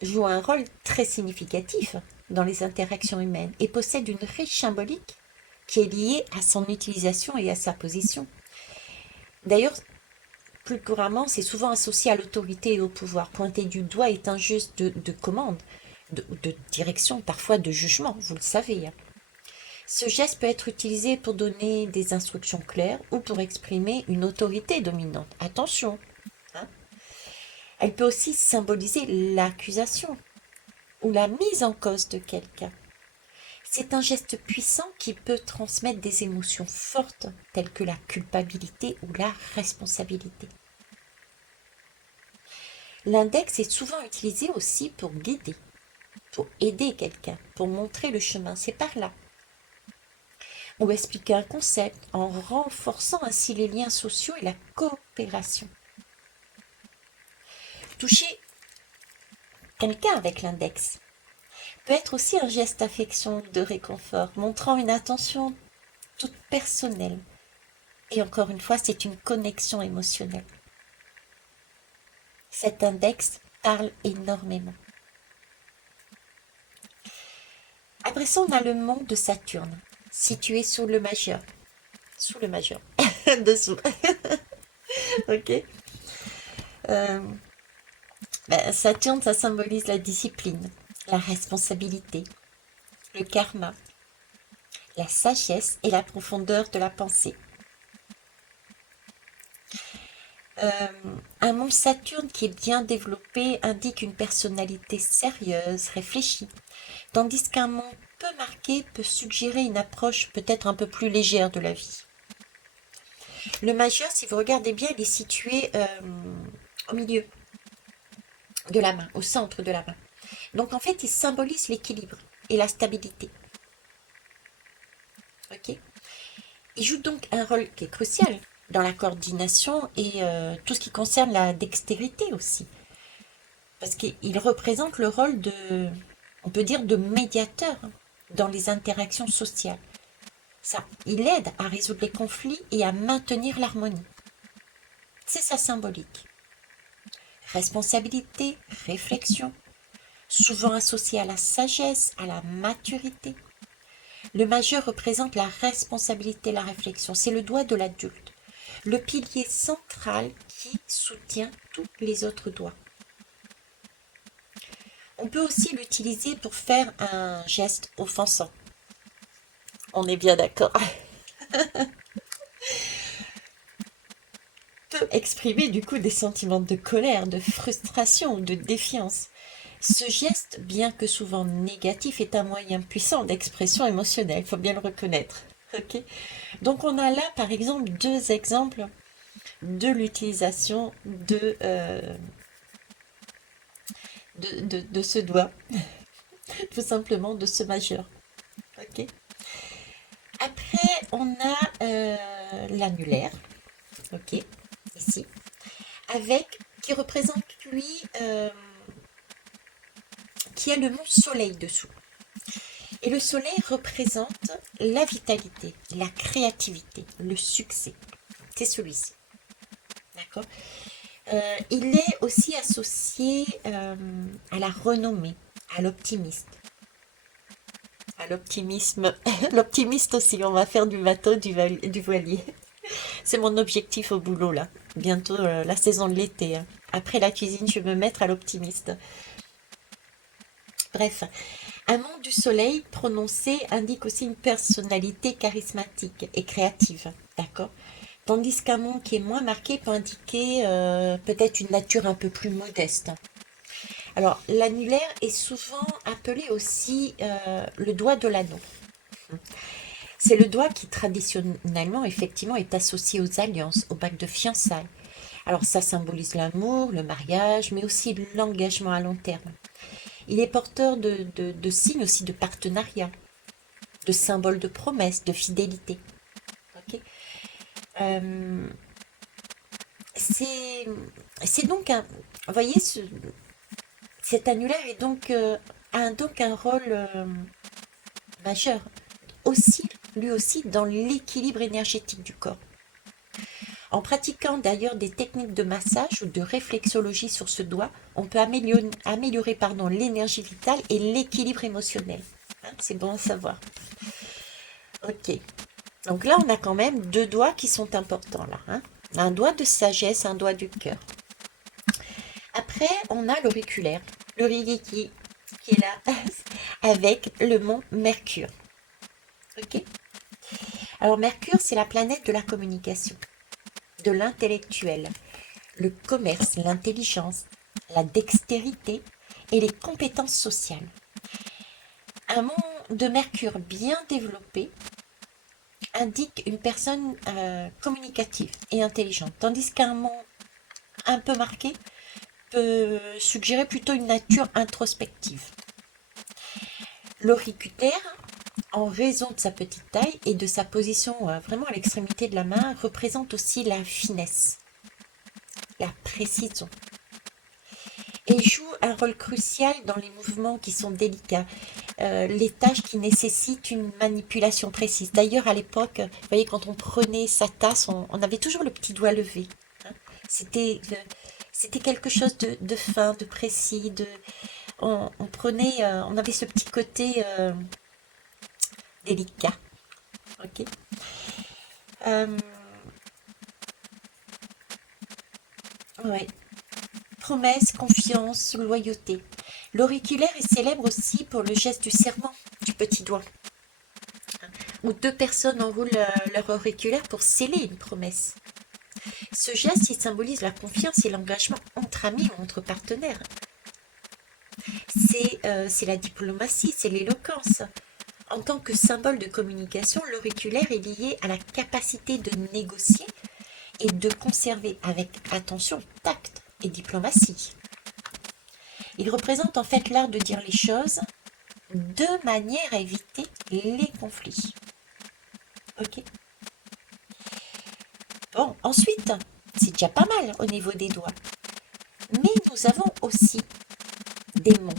joue un rôle très significatif dans les interactions humaines et possède une riche symbolique qui est liée à son utilisation et à sa position. D'ailleurs, plus couramment, c'est souvent associé à l'autorité et au pouvoir. Pointer du doigt est un geste de commande, de direction, parfois de jugement, vous le savez. Ce geste peut être utilisé pour donner des instructions claires ou pour exprimer une autorité dominante. Attention, Elle peut aussi symboliser l'accusation ou la mise en cause de quelqu'un. C'est un geste puissant qui peut transmettre des émotions fortes telles que la culpabilité ou la responsabilité. L'index est souvent utilisé aussi pour guider, pour aider quelqu'un, pour montrer le chemin. C'est par là. Ou expliquer un concept en renforçant ainsi les liens sociaux et la coopération. Toucher quelqu'un avec l'index peut être aussi un geste d'affection, de réconfort, montrant une attention toute personnelle. Et encore une fois, c'est une connexion émotionnelle. Cet index parle énormément. Après ça, on a le mont de Saturne, situé sous le majeur. Sous le majeur. Dessous. Ok. Euh, Saturne, ça symbolise la discipline, la responsabilité, le karma, la sagesse et la profondeur de la pensée. Un mont Saturne qui est bien développé indique une personnalité sérieuse, réfléchie, tandis qu'un mont peu marqué peut suggérer une approche peut-être un peu plus légère de la vie. Le majeur, si vous regardez bien, il est situé au milieu de la main, au centre de la main. Donc en fait, il symbolise l'équilibre et la stabilité. Ok. Il joue donc un rôle qui est crucial dans la coordination et tout ce qui concerne la dextérité aussi. Parce qu'il représente le rôle de, on peut dire, de médiateur dans les interactions sociales. Ça, il aide à résoudre les conflits et à maintenir l'harmonie. C'est sa symbolique. Responsabilité, réflexion, souvent associée à la sagesse, à la maturité. Le majeur représente la responsabilité, la réflexion. C'est le doigt de l'adulte, le pilier central qui soutient tous les autres doigts. On peut aussi l'utiliser pour faire un geste offensant. On est bien d'accord. Peut exprimer du coup des sentiments de colère, de frustration ou de défiance. Ce geste, bien que souvent négatif, est un moyen puissant d'expression émotionnelle, il faut bien le reconnaître. Ok. Donc on a là par exemple deux exemples de l'utilisation de ce doigt, tout simplement de ce majeur. Ok. Après, on a l'annulaire, ok, ici, avec, qui représente lui, qui a le mot soleil dessous. Et le soleil représente la vitalité, la créativité, le succès. C'est celui-ci. D'accord. Il est aussi associé à la renommée, à l'optimisme. À l'optimisme. L'optimiste aussi, on va faire du bateau, du voilier. C'est mon objectif au boulot là. Bientôt la saison de l'été, hein. Après la cuisine, je vais me mettre à l'optimiste. Bref, un monde du soleil prononcé indique aussi une personnalité charismatique et créative. D'accord. Tandis qu'un monde qui est moins marqué peut indiquer peut-être une nature un peu plus modeste. Alors, l'annulaire est souvent appelé aussi le doigt de l'anneau. C'est le doigt qui traditionnellement, effectivement, est associé aux alliances, au bac de fiançailles. Alors, ça symbolise l'amour, le mariage, mais aussi l'engagement à long terme. Il est porteur de signes aussi de partenariat, de symboles de promesse, de fidélité. Ok. Euh, c'est donc un. Vous voyez, cet annulaire est donc, a donc un rôle majeur, aussi, lui aussi, dans l'équilibre énergétique du corps. En pratiquant d'ailleurs des techniques de massage ou de réflexologie sur ce doigt, on peut améliorer l'énergie vitale et l'équilibre émotionnel. Hein, c'est bon à savoir. Ok. Donc là, on a quand même deux doigts qui sont importants là. Hein. Un doigt de sagesse, un doigt du cœur. Après, on a l'auriculaire, le Rigiki, qui est là, avec le mont Mercure. Ok. Alors Mercure, c'est la planète de la communication, de l'intellectuel, le commerce, l'intelligence, la dextérité et les compétences sociales. Un mont de Mercure bien développé indique une personne communicative et intelligente, tandis qu'un mont un peu marqué peut suggérer plutôt une nature introspective. L'auriculaire, en raison de sa petite taille et de sa position vraiment à l'extrémité de la main, représente aussi la finesse, la précision, et joue un rôle crucial dans les mouvements qui sont délicats, les tâches qui nécessitent une manipulation précise. D'ailleurs, à l'époque, vous voyez, quand on prenait sa tasse, on avait toujours le petit doigt levé. Hein. C'était, c'était quelque chose de fin, de précis, on prenait, on avait ce petit côté délicat. Ok. Euh, ouais. Promesse, confiance, loyauté. L'auriculaire est célèbre aussi pour le geste du serment du petit doigt, où deux personnes enroulent leur auriculaire pour sceller une promesse. Ce geste, il symbolise la confiance et l'engagement entre amis ou entre partenaires. C'est la diplomatie, c'est l'éloquence. En tant que symbole de communication, l'auriculaire est lié à la capacité de négocier et de conserver avec attention, tact et diplomatie. Il représente en fait l'art de dire les choses de manière à éviter les conflits. Ok. Bon, ensuite, c'est déjà pas mal au niveau des doigts. Mais nous avons aussi des monts.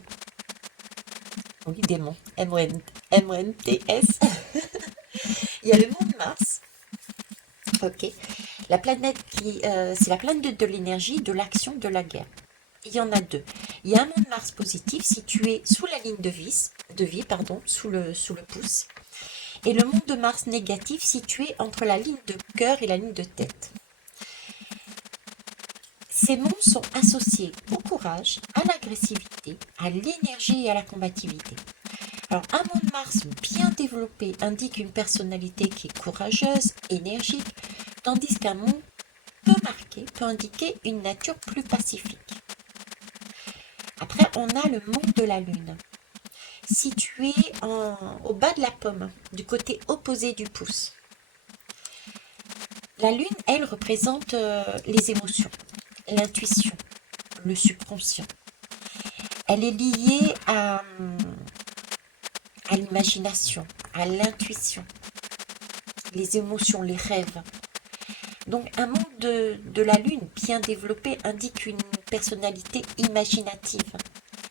Oui, des monts. M-O-N-T-S. Il y a le mont de Mars. Ok. La planète c'est la planète de l'énergie, de l'action, de la guerre. Il y en a deux. Il y a un mont de Mars positif situé sous la ligne de vie, sous le pouce. Et le mont de Mars négatif situé entre la ligne de cœur et la ligne de tête. Ces monts sont associés au courage, à l'agressivité, à l'énergie et à la combativité. Alors, un mont de Mars bien développé indique une personnalité qui est courageuse, énergique, tandis qu'un mont peu marqué peut indiquer une nature plus pacifique. Après, on a le mont de la Lune, situé au bas de la pomme, du côté opposé du pouce. La Lune, elle, représente les émotions, l'intuition, le subconscient. Elle est liée à l'imagination, à l'intuition, les émotions, les rêves. Donc un monde de la Lune bien développé indique une personnalité imaginative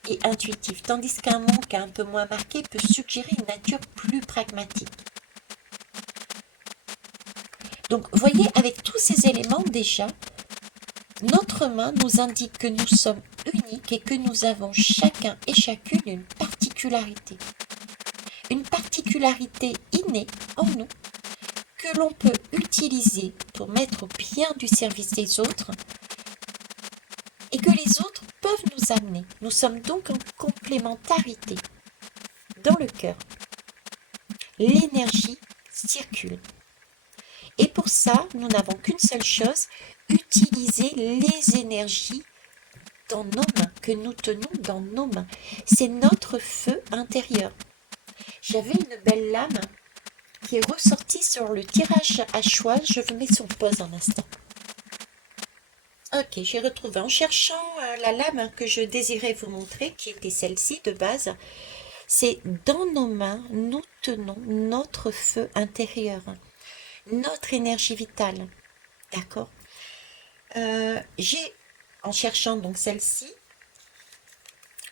et intuitive, tandis qu'un monde un peu moins marqué peut suggérer une nature plus pragmatique. Donc voyez, avec tous ces éléments déjà, notre main nous indique que nous sommes uniques et que nous avons chacun et chacune une particularité. Une particularité innée en nous que l'on peut utiliser pour mettre au bien du service des autres et que les autres peuvent nous amener. Nous sommes donc en complémentarité. Dans le cœur, l'énergie circule. Et pour ça, nous n'avons qu'une seule chose, utiliser les énergies dans nos mains, que nous tenons dans nos mains. C'est notre feu intérieur. J'avais une belle lame qui est ressortie sur le tirage à choix. Je vous mets sur pause un instant. Ok, j'ai retrouvé en cherchant la lame que je désirais vous montrer, qui était celle-ci de base. C'est dans nos mains, nous tenons notre feu intérieur, notre énergie vitale. D'accord. J'ai, en cherchant donc celle-ci,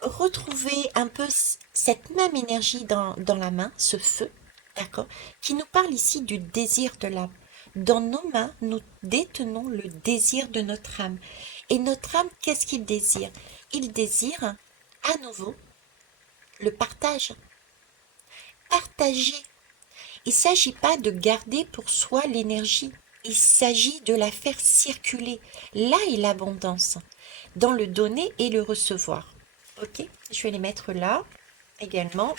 retrouvé un peu cette même énergie dans la main, ce feu, d'accord, qui nous parle ici du désir de l'âme. Dans nos mains, nous détenons le désir de notre âme. Et notre âme, qu'est-ce qu'il désire? Il désire, à nouveau, le partage. Partager. Il ne s'agit pas de garder pour soi l'énergie. Il s'agit de la faire circuler. Là est l'abondance, dans le donner et le recevoir. Ok, je vais les mettre là également.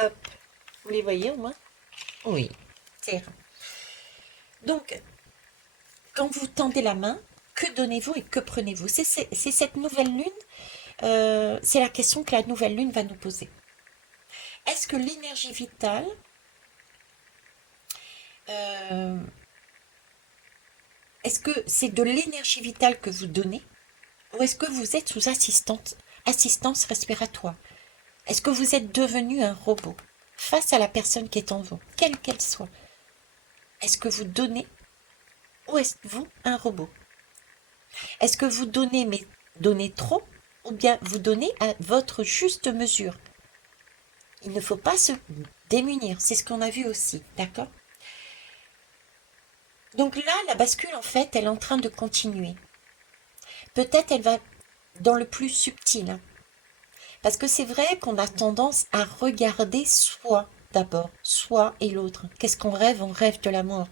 Hop, vous les voyez au moins? Oui, c'est. Donc, quand vous tendez la main, Que donnez-vous et que prenez-vous? C'est cette nouvelle lune, c'est la question que la nouvelle lune va nous poser. Est-ce que l'énergie vitale, euh, est-ce que c'est de l'énergie vitale que vous donnez ou est-ce que vous êtes sous assistance respiratoire? Est-ce que vous êtes devenu un robot face à la personne qui est en vous, quelle qu'elle soit? Est-ce que vous donnez ou êtes-vous un robot? Est-ce que vous donnez mais donnez trop ou bien vous donnez à votre juste mesure? Il ne faut pas se démunir, c'est ce qu'on a vu aussi, d'accord? Donc là, la bascule, en fait, elle est en train de continuer. Peut-être elle va dans le plus subtil, hein. Parce que c'est vrai qu'on a tendance à regarder soi d'abord, soi et l'autre. Qu'est-ce qu'on rêve? On rêve de l'amour.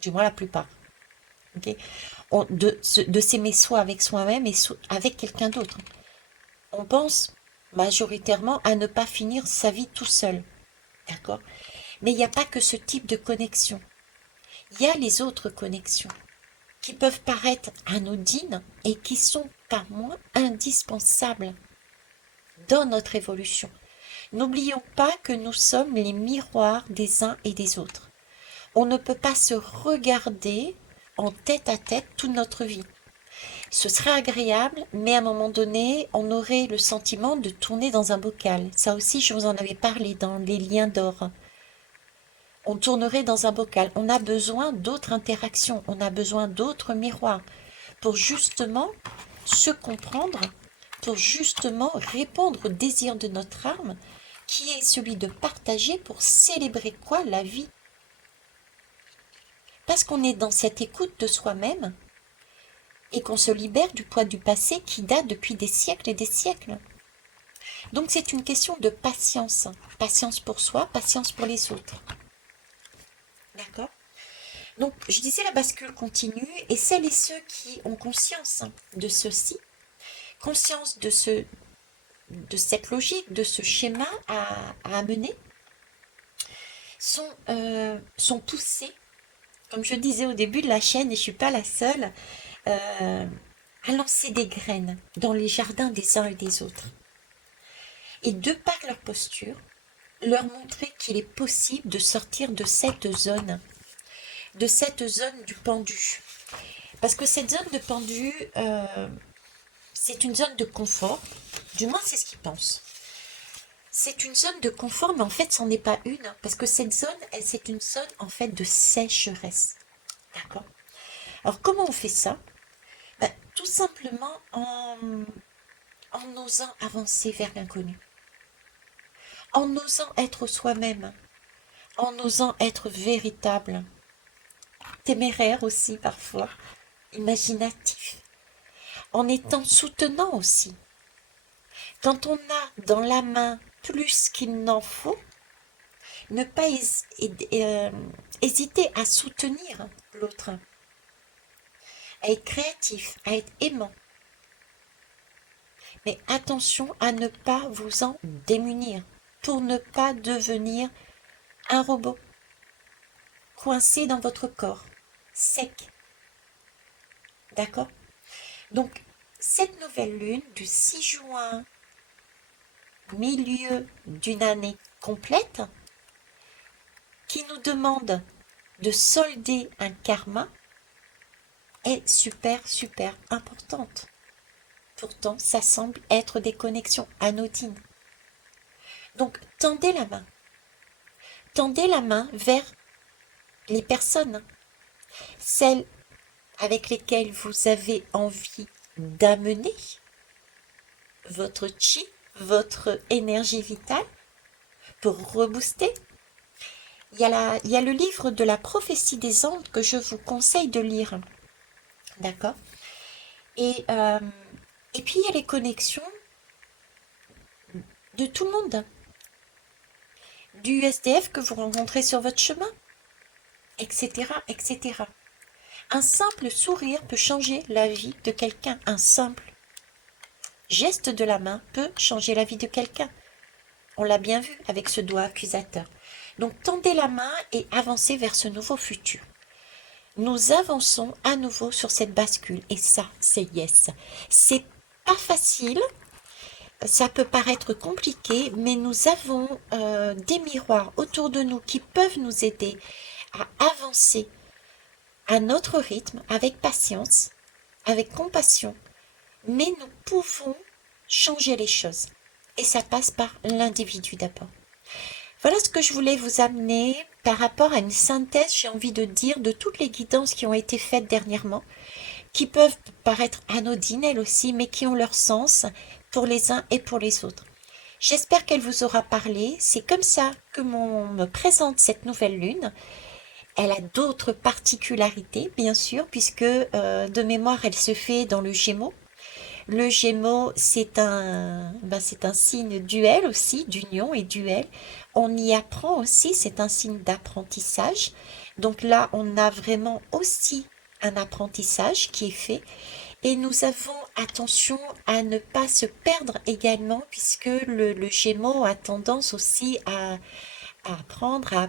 Du moins la plupart. Ok, de s'aimer soi avec soi-même et avec quelqu'un d'autre. On pense majoritairement à ne pas finir sa vie tout seul. D'accord? Mais il n'y a pas que ce type de connexion. Il y a les autres connexions qui peuvent paraître anodines et qui sont par moins indispensables dans notre évolution. N'oublions pas que nous sommes les miroirs des uns et des autres. On ne peut pas se regarder en tête à tête toute notre vie. Ce serait agréable, mais à un moment donné, on aurait le sentiment de tourner dans un bocal. Ça aussi, je vous en avais parlé dans les liens d'or. On tournerait dans un bocal. On a besoin d'autres interactions, on a besoin d'autres miroirs pour justement se comprendre, pour justement répondre au désir de notre âme, qui est celui de partager pour célébrer quoi? La vie. Parce qu'on est dans cette écoute de soi-même et qu'on se libère du poids du passé qui date depuis des siècles et des siècles. Donc c'est une question de patience. Patience pour soi, patience pour les autres. D'accord? Donc je disais la bascule continue et celles et ceux qui ont conscience de ceci, conscience de cette logique, de ce schéma à amener, sont poussés, comme je disais au début de la chaîne, et je ne suis pas la seule, à lancer des graines dans les jardins des uns et des autres. Et de par leur posture, leur montrer qu'il est possible de sortir de cette zone du pendu. Parce que cette zone de pendu, c'est une zone de confort, du moins c'est ce qu'ils pensent. C'est une zone de confort, mais en fait, c'en est pas une, parce que cette zone, c'est une zone en fait de sécheresse. D'accord? Alors, comment on fait ça? Ben, tout simplement en osant avancer vers l'inconnu, en osant être soi-même, en osant être véritable, téméraire aussi parfois, imaginatif, en étant soutenant aussi. Quand on a dans la main plus qu'il n'en faut, ne pas hésiter à soutenir l'autre, à être créatif, à être aimant. Mais attention à ne pas vous en démunir pour ne pas devenir un robot coincé dans votre corps, sec. D'accord? Donc, cette nouvelle lune du 6 juin, milieu d'une année complète, qui nous demande de solder un karma, est super, super importante. Pourtant, ça semble être des connexions anodines. Donc, tendez la main. Tendez la main vers les personnes, celles avec lesquelles vous avez envie d'amener votre chi, votre énergie vitale pour rebooster. Il y a le livre de la prophétie des ondes que je vous conseille de lire. D'accord? Et puis il y a les connexions de tout le monde. Du SDF que vous rencontrez sur votre chemin, etc., etc. Un simple sourire peut changer la vie de quelqu'un. Un simple geste de la main peut changer la vie de quelqu'un. On l'a bien vu avec ce doigt accusateur. Donc tendez la main et avancez vers ce nouveau futur. nous avançons à nouveau sur cette bascule. Et ça, c'est yes. C'est pas facile, ça peut paraître compliqué, mais nous avons des miroirs autour de nous qui peuvent nous aider à avancer à notre rythme, avec patience, avec compassion, mais nous pouvons changer les choses. Et ça passe par l'individu d'abord. Voilà ce que je voulais vous amener par rapport à une synthèse, j'ai envie de dire, de toutes les guidances qui ont été faites dernièrement, qui peuvent paraître anodines elles aussi, mais qui ont leur sens pour les uns et pour les autres. J'espère qu'elle vous aura parlé. C'est comme ça que me présente cette nouvelle lune. Elle a d'autres particularités, bien sûr, puisque de mémoire, elle se fait dans le Gémeaux. Le Gémeaux, c'est un signe duel aussi, d'union et duel. On y apprend aussi, c'est un signe d'apprentissage. Donc là, on a vraiment aussi un apprentissage qui est fait. Et nous avons attention à ne pas se perdre également, puisque le Gémeaux a tendance aussi à apprendre, à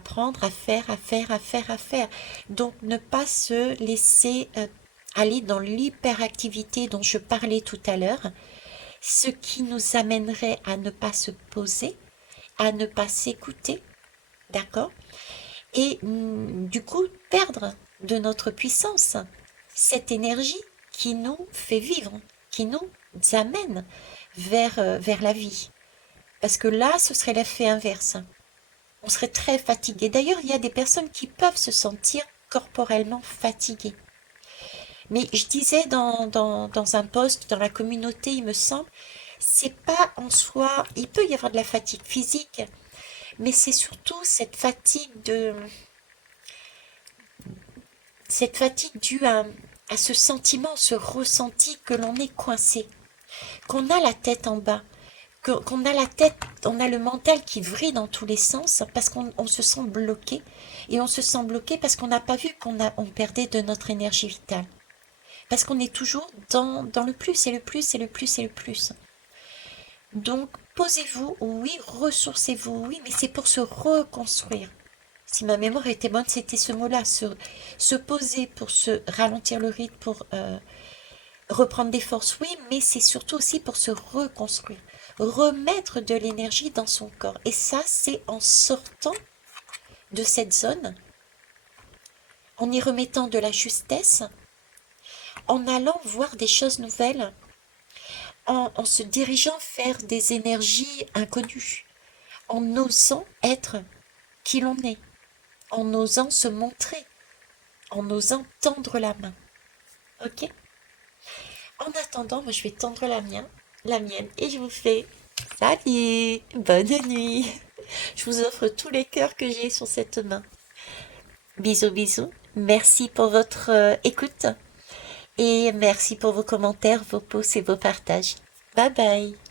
faire, à faire, à faire, à faire. Donc ne pas se laisser aller dans l'hyperactivité dont je parlais tout à l'heure, ce qui nous amènerait à ne pas se poser, à ne pas s'écouter, d'accord? Et du coup, perdre de notre puissance, cette énergie qui nous fait vivre, qui nous amène vers la vie. Parce que là, ce serait l'effet inverse. On serait très fatigué. D'ailleurs, il y a des personnes qui peuvent se sentir corporellement fatiguées. Mais je disais dans un post, dans la communauté, il me semble, c'est pas en soi, il peut y avoir de la fatigue physique, mais c'est surtout cette fatigue due à ce sentiment, ce ressenti que l'on est coincé, qu'on a la tête en bas, qu'on a la tête, on a le mental qui vrille dans tous les sens parce qu'on se sent bloqué. Et on se sent bloqué parce qu'on n'a pas vu on perdait de notre énergie vitale. Parce qu'on est toujours dans le plus et le plus et le plus et le plus. Donc, posez-vous, oui, ressourcez-vous, oui, mais c'est pour se reconstruire. Si ma mémoire était bonne, c'était ce mot-là, se poser pour se ralentir le rythme, pour reprendre des forces, oui, mais c'est surtout aussi pour se reconstruire, remettre de l'énergie dans son corps. Et ça, c'est en sortant de cette zone, en y remettant de la justesse, en allant voir des choses nouvelles, en se dirigeant vers des énergies inconnues, en osant être qui l'on est, en osant se montrer, en osant tendre la main. Ok? En attendant, moi je vais tendre la mienne, et je vous fais salut, bonne nuit. Je vous offre tous les cœurs que j'ai sur cette main. Bisous, bisous. Merci pour votre écoute et merci pour vos commentaires, vos pouces et vos partages. Bye bye.